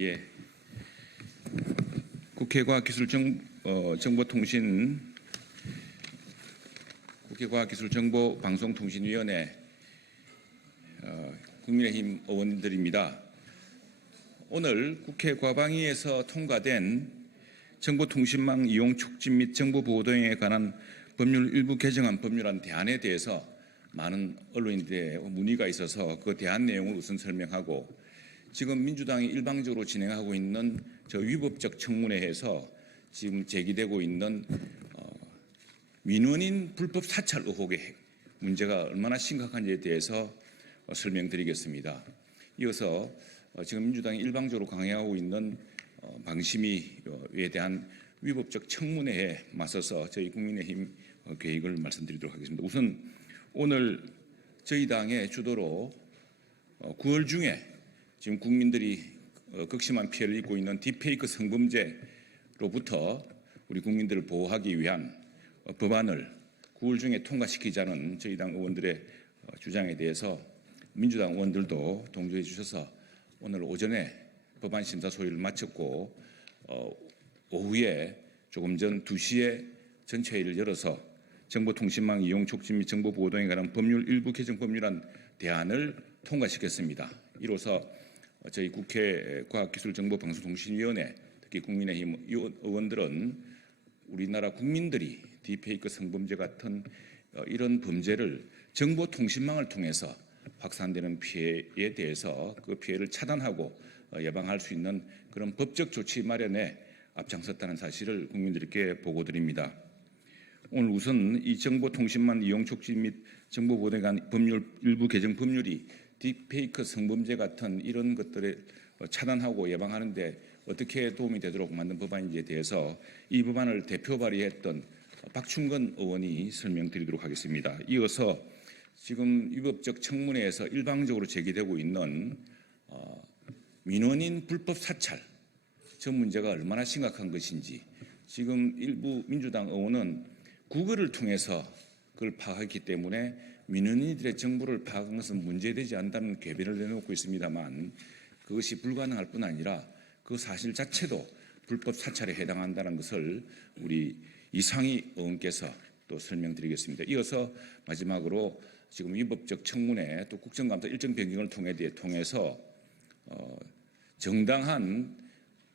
예. 국회과학기술정보방송통신위원회 국민의힘 의원들입니다. 오늘 국회 과방위에서 통과된 정보통신망 이용 촉진 및 정보보호 등에 관한 법률 일부 개정안 법률안 대안에 대해서 많은 언론인들의 문의가 있어서 그 대안 내용을 우선 설명하고, 지금 민주당이 일방적으로 진행하고 있는 저 위법적 청문회에서 지금 제기되고 있는 민원인 불법 사찰 의혹의 문제가 얼마나 심각한지에 대해서 설명드리겠습니다. 이어서 지금 민주당이 일방적으로 강행하고 있는 방심위에 대한 위법적 청문회에 맞서서 저희 국민의힘 계획을 말씀드리도록 하겠습니다. 우선 오늘 저희 당의 주도로 9월 중에 지금 국민들이 극심한 피해를 입고 있는 딥페이크 성범죄로부터 우리 국민들을 보호하기 위한 법안을 9월 중에 통과시키자는 저희 당 의원들의 주장에 대해서 민주당 의원들도 동조해 주셔서 오늘 오전에 법안 심사 소위를 마쳤고 오후에 조금 전 2시에 전체 회의를 열어서 정보통신망 이용 촉진 및 정보보호 등에 관한 법률 일부 개정 법률안 대안을 통과시켰습니다. 이로써 저희 국회 과학기술정보방송통신위원회, 특히 국민의힘 의원들은 우리나라 국민들이 딥페이크 성범죄 같은 이런 범죄를 정보통신망을 통해서 확산되는 피해에 대해서 그 피해를 차단하고 예방할 수 있는 그런 법적 조치 마련에 앞장섰다는 사실을 국민들께 보고드립니다. 오늘 우선 이 정보통신망 이용 촉진 및 정보보호 등에 관한 법률 일부 개정 법률이 딥페이크 성범죄 같은 이런 것들을 차단하고 예방하는 데 어떻게 도움이 되도록 만든 법안인지에 대해서 이 법안을 대표 발의했던 박충건 의원이 설명드리도록 하겠습니다. 이어서 지금 위법적 청문회에서 일방적으로 제기되고 있는 민원인 불법 사찰, 저 문제가 얼마나 심각한 것인지, 지금 일부 민주당 의원은 구글을 통해서 그걸 파악했기 때문에 민원인들의 정보를 파악한 것은 문제되지 않다는 궤변을 내놓고 있습니다만, 그것이 불가능할 뿐 아니라 그 사실 자체도 불법 사찰에 해당한다는 것을 우리 이상희 의원께서 또 설명드리겠습니다. 이어서 마지막으로 지금 위법적 청문회 또 국정감사 일정 변경을 통해서 정당한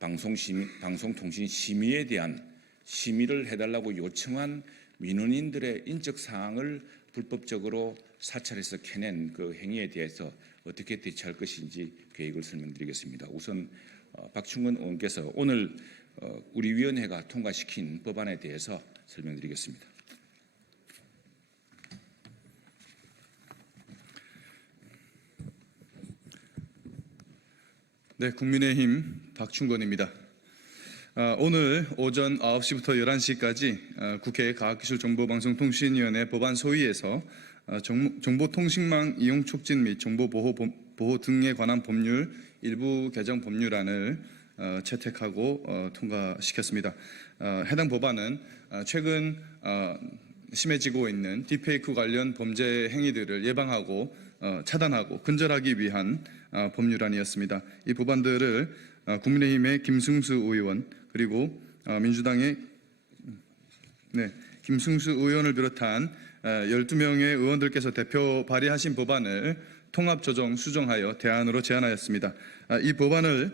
방송통신 심의에 대한 심의를 해달라고 요청한 민원인들의 인적 사항을 불법적으로 사찰해서 캐낸 그 행위에 대해서 어떻게 대처할 것인지 계획을 설명드리겠습니다. 우선 박충건 의원께서 오늘 우리 위원회가 통과시킨 법안에 대해서 설명드리겠습니다. 네, 국민의힘 박충건입니다. 오늘 오전 9시부터 11시까지 국회 과학기술정보방송통신위원회 법안 소위에서 정보통신망 이용 촉진 및 정보보호 등에 관한 법률 일부 개정 법률안을 채택하고 통과시켰습니다. 해당 법안은 최근 심해지고 있는 딥페이크 관련 범죄 행위들을 예방하고 차단하고 근절하기 위한 법률안이었습니다. 이 법안들을 국민의힘의 김승수 의원 그리고 민주당의 김승수 의원을 비롯한 12명의 의원들께서 대표 발의하신 법안을 통합조정 수정하여 대안으로 제안하였습니다. 이 법안을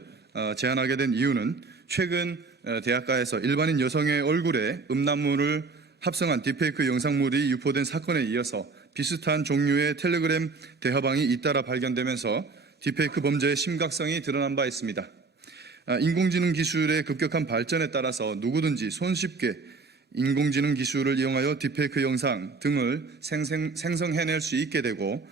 제안하게 된 이유는 최근 대학가에서 일반인 여성의 얼굴에 음란물을 합성한 딥페이크 영상물이 유포된 사건에 이어서 비슷한 종류의 텔레그램 대화방이 잇따라 발견되면서 딥페이크 범죄의 심각성이 드러난 바 있습니다. 인공지능 기술의 급격한 발전에 따라서 누구든지 손쉽게 인공지능 기술을 이용하여 딥페이크 영상 등을 생성해낼 수 있게 되고,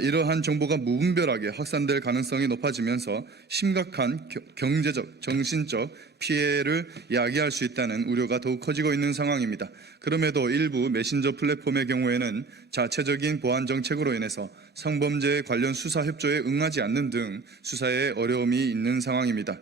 이러한 정보가 무분별하게 확산될 가능성이 높아지면서 심각한 경제적, 정신적 피해를 야기할 수 있다는 우려가 더욱 커지고 있는 상황입니다. 그럼에도 일부 메신저 플랫폼의 경우에는 자체적인 보안 정책으로 인해서 성범죄 관련 수사 협조에 응하지 않는 등 수사에 어려움이 있는 상황입니다.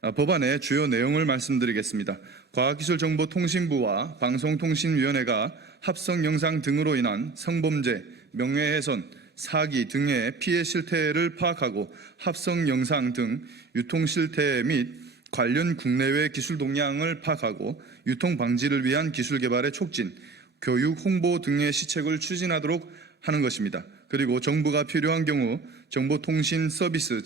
법안의 주요 내용을 말씀드리겠습니다. 과학기술정보통신부와 방송통신위원회가 합성 영상 등으로 인한 성범죄, 명예훼손, 사기 등의 피해 실태를 파악하고 합성 영상 등 유통 실태 및 관련 국내외 기술 동향을 파악하고 유통 방지를 위한 기술 개발의 촉진, 교육, 홍보 등의 시책을 추진하도록 하는 것입니다. 그리고 정부가 필요한 경우 정보통신 서비스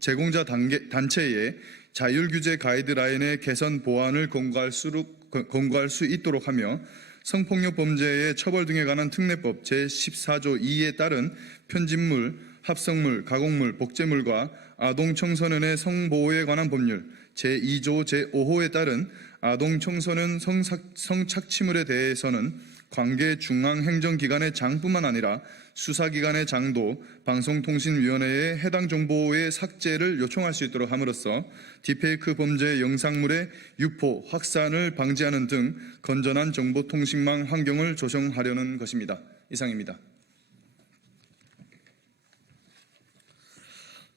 제공자 단체의 자율규제 가이드라인의 개선 보완을 권고할 수 있도록 하며 성폭력 범죄의 처벌 등에 관한 특례법 제14조 2에 따른 편집물, 합성물, 가공물, 복제물과 아동 청소년의 성보호에 관한 법률 제2조 제5호에 따른 아동 청소년 성착취물에 대해서는 관계 중앙행정기관의 장뿐만 아니라 수사기관의 장도 방송통신위원회에 해당 정보의 삭제를 요청할 수 있도록 함으로써 딥페이크 범죄 영상물의 유포, 확산을 방지하는 등 건전한 정보통신망 환경을 조성하려는 것입니다. 이상입니다.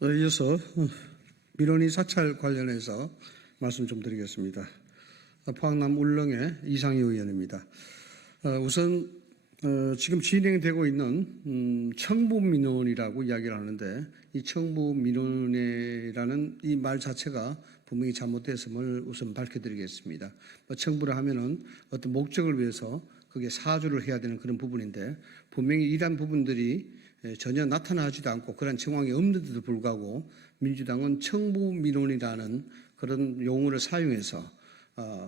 이어서 민원인 사찰 관련해서 말씀 좀 드리겠습니다. 포항남 울릉의 이상희 의원입니다. 우선 지금 진행되고 있는 청부 민원이라고 이야기를 하는데 이 청부 민원이라는 이 말 자체가 분명히 잘못됐음을 우선 밝혀드리겠습니다. 청부를 하면은 어떤 목적을 위해서 그게 사주를 해야 되는 그런 부분인데 분명히 이러한 부분들이 전혀 나타나지도 않고 그런 정황이 없는데도 불구하고 민주당은 청부 민원이라는 그런 용어를 사용해서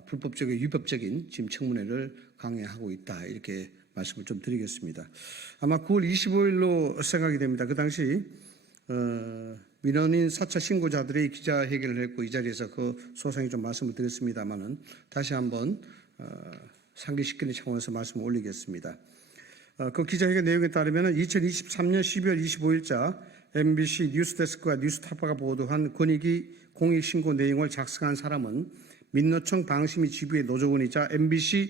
불법적인 위법적인 지금 청문회를 강행하고 있다 이렇게 말씀을 좀 드리겠습니다. 아마 9월 25일로 생각이 됩니다. 그 당시 민원인 사찰 신고자들이 기자회견을 했고 이 자리에서 그 소상히 좀 말씀을 드렸습니다만은 다시 한번 상기시키는 차원에서 말씀을 올리겠습니다. 그 기자회견 내용에 따르면 2023년 12월 25일자 MBC 뉴스데스크와 뉴스타파가 보도한 권익위 공익신고 내용을 작성한 사람은 민노총 방심위 지부의 노조원이자 MBC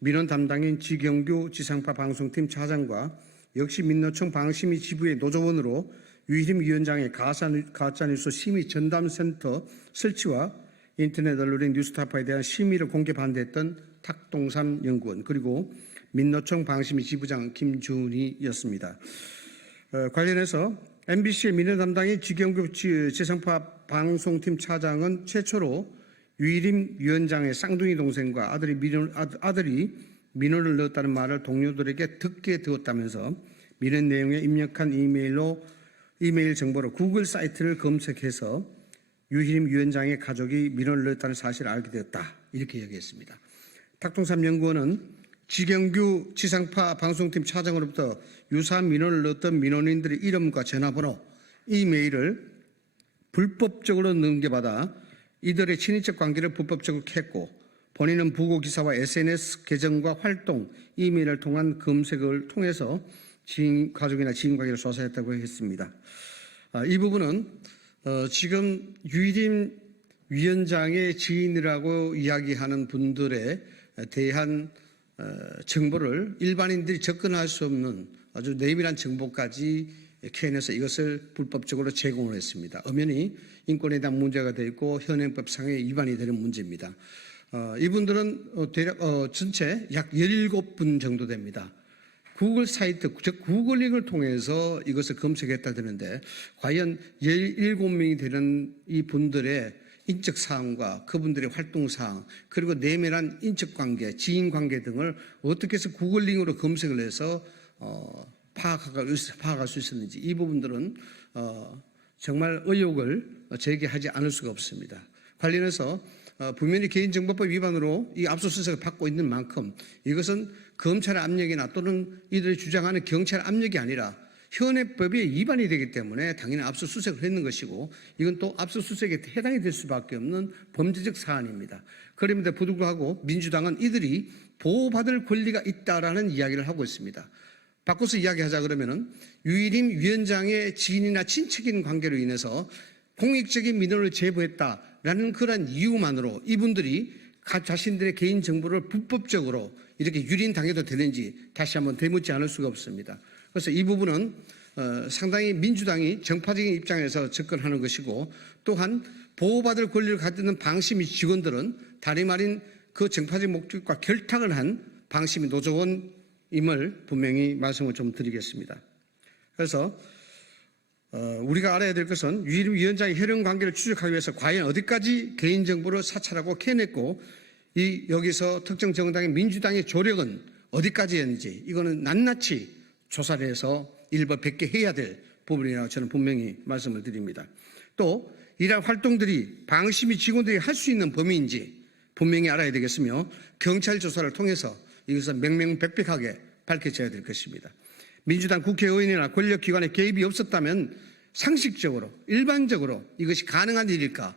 민원 담당인 지경규 지상파 방송팀 차장과 역시 민노총 방심위 지부의 노조원으로 유희림 위원장의 가짜뉴스 심의 전담센터 설치와 인터넷 언론인 뉴스타파에 대한 심의를 공개 반대했던 탁동삼 연구원 그리고 민노총 방심위 지부장 김준희였습니다. 관련해서 MBC의 민원 담당인 지경규 지상파 방송팀 차장은 최초로 유희림 위원장의 쌍둥이 동생과 아들이 민원을 넣었다는 말을 동료들에게 듣게 되었다면서 민원 내용에 입력한 이메일 정보로 구글 사이트를 검색해서 유희림 위원장의 가족이 민원을 넣었다는 사실을 알게 되었다. 이렇게 얘기했습니다. 탁동삼 연구원은 지경규 지상파 방송팀 차장으로부터 유사한 민원을 넣었던 민원인들의 이름과 전화번호, 이메일을 불법적으로 넘겨받아 이들의 친인척 관계를 불법적으로 캤고 본인은 부고 기사와 SNS 계정과 활동, 이메일을 통한 검색을 통해서 가족이나 지인 관계를 조사했다고 했습니다. 이 부분은 지금 유희림 위원장의 지인이라고 이야기하는 분들에 대한 정보를 일반인들이 접근할 수 없는 아주 내밀한 정보까지 캐내서 이것을 불법적으로 제공을 했습니다. 엄연히 인권에 대한 문제가 되어 있고 현행법상의 위반이 되는 문제입니다. 이분들은 대략 전체 약 17분 정도 됩니다. 구글 사이트, 즉 구글링을 통해서 이것을 검색했다 드는데 과연 17명이 되는 이 분들의 인적 사항과 그분들의 활동 사항 그리고 내면한 인적 관계, 지인 관계 등을 어떻게 해서 구글링으로 검색을 해서 파악할 수 있었는지 이 부분들은 정말 의혹을 제기하지 않을 수가 없습니다. 관련해서 분명히 개인정보법 위반으로 이 압수수색을 받고 있는 만큼 이것은 검찰의 압력이나 또는 이들이 주장하는 경찰 압력이 아니라 현행법이 위반이 되기 때문에 당연히 압수수색을 했는 것이고 이건 또 압수수색에 해당이 될 수밖에 없는 범죄적 사안입니다. 그럼에도 불구하고 민주당은 이들이 보호받을 권리가 있다라는 이야기를 하고 있습니다. 바꿔서 이야기하자 그러면은 유희림 위원장의 지인이나 친척인 관계로 인해서 공익적인 민원을 제보했다라는 그런 이유만으로 이분들이 자신들의 개인 정보를 불법적으로 이렇게 유린당해도 되는지 다시 한번 되묻지 않을 수가 없습니다. 그래서 이 부분은 상당히 민주당이 정파적인 입장에서 접근하는 것이고 또한 보호받을 권리를 가지는 방심위 직원들은 다리 말인 그 정파적 목적과 결탁을 한 방심위 노조원임을 분명히 말씀을 좀 드리겠습니다. 그래서 우리가 알아야 될 것은 유일임 위원장의 혈연 관계를 추적하기 위해서 과연 어디까지 개인정보를 사찰하고 캐냈고 여기서 특정 정당의 민주당의 조력은 어디까지였는지 이거는 낱낱이 조사를 해서 일벌백계 해야 될 부분이라고 저는 분명히 말씀을 드립니다. 또 이러한 활동들이 방심위 직원들이 할 수 있는 범위인지 분명히 알아야 되겠으며 경찰 조사를 통해서 이것은 명명백백하게 밝혀져야 될 것입니다. 민주당 국회의원이나 권력기관의 개입이 없었다면 상식적으로 일반적으로 이것이 가능한 일일까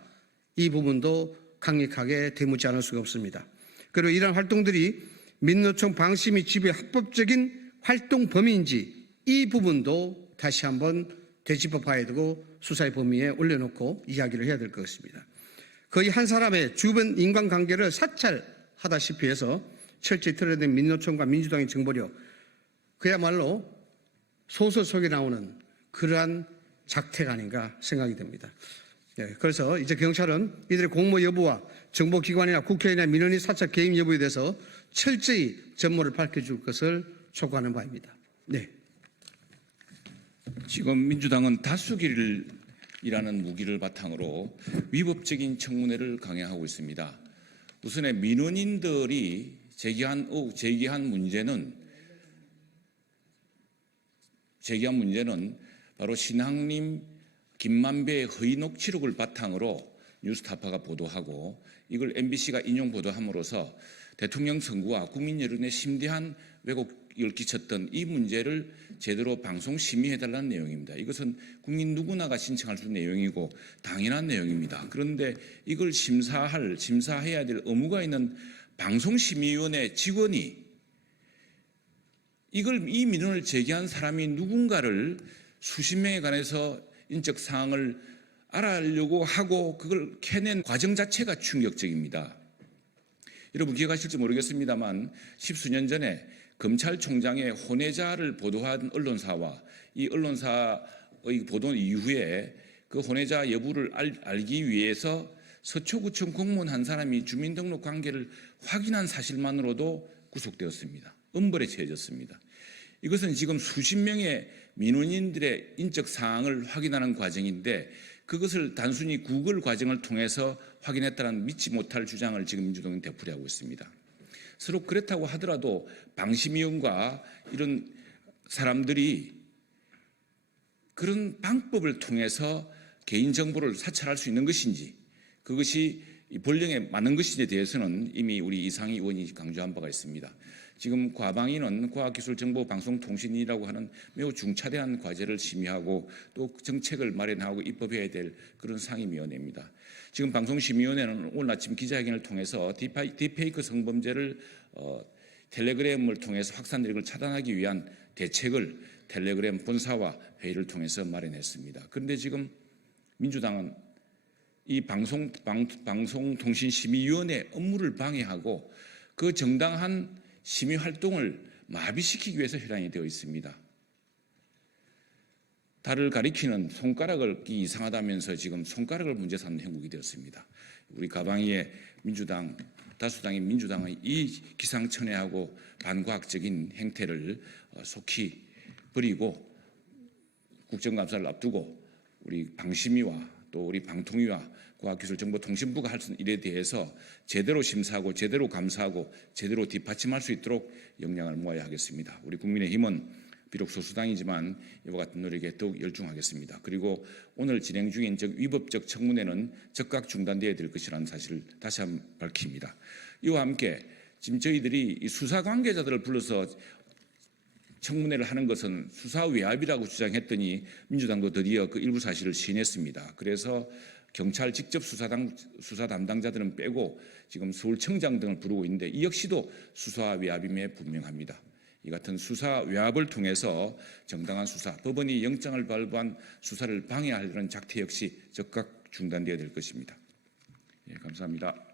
이 부분도 강력하게 되묻지 않을 수가 없습니다. 그리고 이러한 활동들이 민노총 방심위 지부의 합법적인 활동 범위인지 이 부분도 다시 한번 되짚어 봐야 되고 수사의 범위에 올려놓고 이야기를 해야 될 것입니다. 거의 한 사람의 주변 인간관계를 사찰하다시피 해서 철저히 틀어낸 민노총과 민주당의 정보력 그야말로 소설 속에 나오는 그러한 작태가 아닌가 생각이 됩니다. 그래서 이제 경찰은 이들의 공모 여부와 정보기관이나 국회의원이나 민원인 사찰 개입 여부에 대해서 철저히 전모를 밝혀줄 것을 촉구하는 바입니다. 네. 지금 민주당은 다수결이라는 무기를 바탕으로 위법적인 청문회를 강행하고 있습니다. 우선에 민원인들이 제기한 문제는 바로 신학님 김만배의 허위 녹취록을 바탕으로 뉴스타파가 보도하고 이걸 MBC가 인용 보도함으로써 대통령 선거와 국민 여론에 심대한 왜곡을 끼쳤던 이 문제를 제대로 방송 심의해달라는 내용입니다. 이것은 국민 누구나가 신청할 수 있는 내용이고 당연한 내용입니다. 그런데 이걸 심사해야 될 의무가 있는 방송심의위원회 직원이 이 민원을 제기한 사람이 누군가를 수십 명에 관해서 인적 사항을 알아내려고 하고 그걸 캐낸 과정 자체가 충격적입니다. 여러분 기억하실지 모르겠습니다만 십수년 전에 검찰총장의 혼외자를 보도한 언론사와 이 언론사의 보도 이후에 그 혼외자 여부를 알기 위해서 서초구청 공무원 한 사람이 주민등록 관계를 확인한 사실만으로도 구속되었습니다. 엄벌에 처해졌습니다. 이것은 지금 수십 명의 민원인들의 인적 사항을 확인하는 과정인데 그것을 단순히 구글 과정을 통해서 확인했다는 믿지 못할 주장을 지금 민주당은 되풀이하고 있습니다. 서로 그렇다고 하더라도 방심위원과 이런 사람들이 그런 방법을 통해서 개인정보를 사찰할 수 있는 것인지 그것이 법령에 맞는 것인지에 대해서는 이미 우리 이상희 의원이 강조한 바가 있습니다. 지금 과방위는 과학기술정보방송통신이라고 하는 매우 중차대한 과제를 심의하고 또 정책을 마련하고 입법해야 될 그런 상임위원회입니다. 지금 방송심의위원회는 오늘 아침 기자회견을 통해서 딥페이크 성범죄를 텔레그램을 통해서 확산되는 걸 차단하기 위한 대책을 텔레그램 본사와 회의를 통해서 마련했습니다. 그런데 지금 민주당은 이 방송통신심의위원회 업무를 방해하고 그 정당한 심의 활동을 마비시키기 위해서 혈안이 되어 있습니다. 달을 가리키는 손가락이 이상하다면서 지금 손가락을 문제 삼는 형국이 되었습니다. 우리 가방위의 민주당, 다수당인 민주당의 이 기상천외하고 반과학적인 행태를 속히 버리고 국정감사를 앞두고 우리 방심위와 또 우리 방통위와 과학기술정보통신부가 할 수 있는 일에 대해서 제대로 심사하고 제대로 감사하고 제대로 뒷받침할 수 있도록 역량을 모아야 하겠습니다. 우리 국민의힘은 비록 소수당이지만 이와 같은 노력에 더욱 열중하겠습니다. 그리고 오늘 진행 중인 위법적 청문회는 즉각 중단되어야 될 것이라는 사실을 다시 한번 밝힙니다. 이와 함께 지금 저희들이 이 수사 관계자들을 불러서 청문회를 하는 것은 수사 외압이라고 주장했더니 민주당도 드디어 그 일부 사실을 시인했습니다. 그래서 경찰 직접 수사 담당자들은 빼고 지금 서울청장 등을 부르고 있는데 이 역시도 수사 외압임에 분명합니다. 이 같은 수사 외압을 통해서 정당한 수사, 법원이 영장을 발부한 수사를 방해하려는 작태 역시 즉각 중단되어야 될 것입니다. 예, 감사합니다.